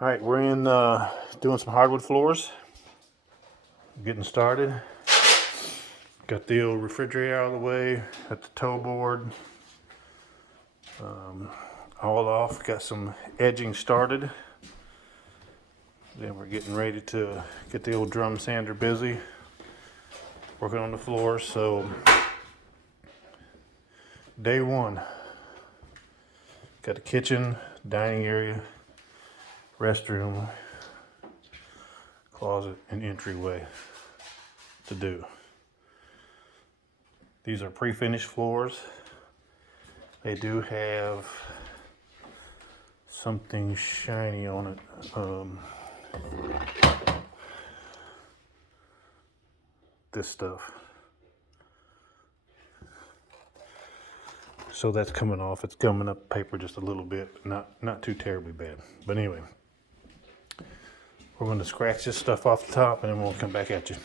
All right, we're in doing some hardwood floors. Getting started. Got the old refrigerator out of the way. Got the toe board all off. Got some edging started. Then we're getting ready to get the old drum sander busy, working on the floors. So day one. Got the kitchen, dining area, restroom, closet, and entryway to do. These are pre-finished floors. They do have something shiny on it. This stuff. So that's coming off. It's gumming up paper just a little bit, but not too terribly bad. But anyway, we're going to scratch this stuff off the top and then we'll come back at you.